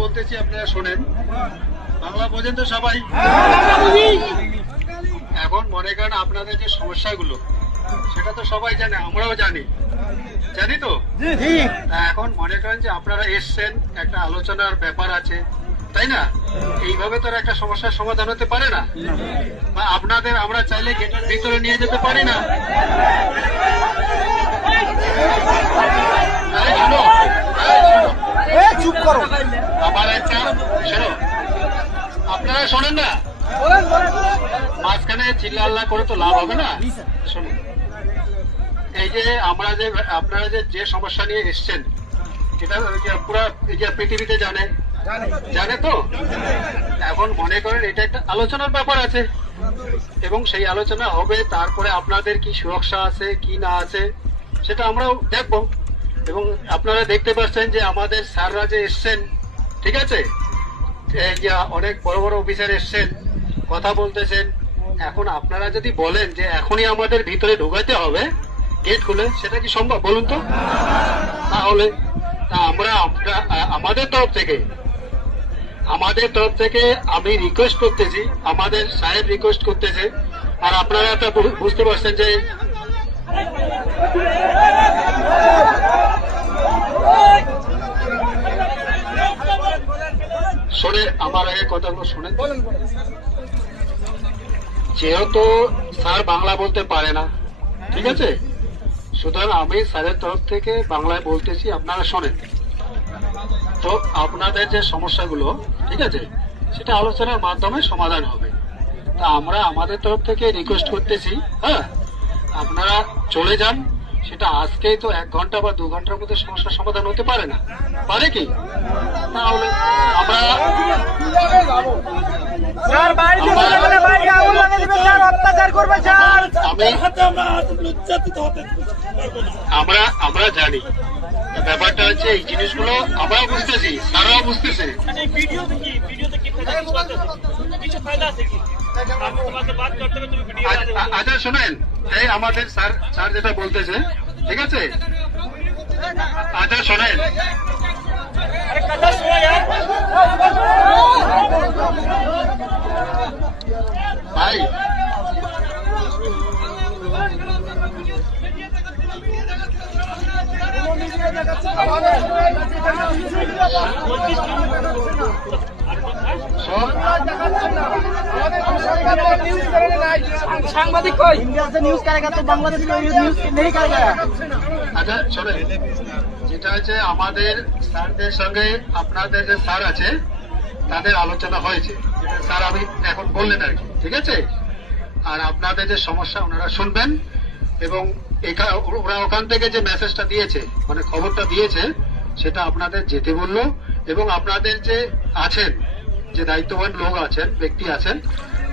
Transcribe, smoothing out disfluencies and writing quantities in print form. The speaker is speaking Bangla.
বলতেছি আপনারা শোনেন, বাংলা বোঝেন তো সবাই? এখন মনে করেন আপনাদের যে সমস্যাগুলো সেটা তো সবাই জানে, আমরাও জানি, জানি তো। এখন মনে করেন যে আপনারা এসছেন, একটা আলোচনার ব্যাপার আছে, তাই না? এইভাবে তো একটা সমস্যার সমাধান হতে পারে না। বা আপনাদের আমরা চাইলে গেটের ভিতরে নিয়ে যেতে পারি না। চুপ করো। আমার একটা শোনো, আপনারা শোনেন না, মাঝখানে চিল্লা করে তো লাভ হবে না। শোনো, এই যে আপনারা যে সমস্যা নিয়ে এসছেন, এটা পুরো পৃথিবীতে জানে তো। এখন মনে করেন এটা একটা আলোচনার ব্যাপার আছে, এবং সেই আলোচনা হবে, তারপরে আপনাদের কি সুরক্ষা আছে কি না আছে সেটা আমরাও দেখবো। এবং আপনারা দেখতে পাচ্ছেন যে আমাদের স্যাররা যে এসছেন, ঠিক আছে, এই যে অনেক বড় বড় অফিসার এসছেন, কথা বলতেছেন। এখন আপনারা যদি বলেন যে এখনই আমাদের ভিতরে ঢোকাতে হবে গেট খুলে, সেটা কি সম্ভব বলুন তো? তাহলে আমরা আমাদের তরফ থেকে আমি রিকোয়েস্ট করতেছি, আমাদের সাহেব রিকোয়েস্ট করতেছে, আর আপনারা তো বুঝতে পারছেন যে শোনে, আমার আগে কথাগুলো শুনে। যেহেতু স্যার বাংলা বলতে পারে না, ঠিক আছে, সুতরাং আমি স্যারের তরফ থেকে বাংলায় বলতেছি, আপনারা শোনেন। তো আপনাদের যে সমস্যাগুলো, ঠিক আছে, সেটা আলোচনার মাধ্যমে সমাধান হবে। তা আমরা আমাদের তরফ থেকে রিকোয়েস্ট করতেছি, হ্যাঁ, আপনারা চলে যান। সেটা আজকেই তো 1 ঘন্টা বা 2 ঘন্টার মধ্যে সমস্যার সমাধান হতে পারে না, পারে কি? তাহলে আমরা আমরা জানি ব্যাপারটা হচ্ছে, এই জিনিসগুলো আমরাও বুঝতেছি, স্যাররাও বুঝতেছে। আচ্ছা শোনেন, এই আমাদের স্যার যেটা বলতেছে, ঠিক আছে, আচ্ছা শোনেন, ভাই সাংবাদিক কই? इंडिया से न्यूज करेगा तो बांग्लादेश में न्यूज नहीं करेगा। আচ্ছা শোনেন, যেটা হচ্ছে আমাদের স্যারদের সঙ্গে আপনাদের যে স্যার আছে তাদের আলোচনা হয়েছে, স্যার আমি এখন বললেন আর কি, ঠিক আছে। আর আপনাদের যে সমস্যা ওনারা শুনবেন, এবং ওরা ওখান থেকে যে মেসেজটা দিয়েছে, মানে খবরটা দিয়েছে, সেটা আপনাদের যেতে বললো। এবং আপনাদের যে আছেন, যে দায়িত্ববান লোক আছেন, ব্যক্তি আছেন,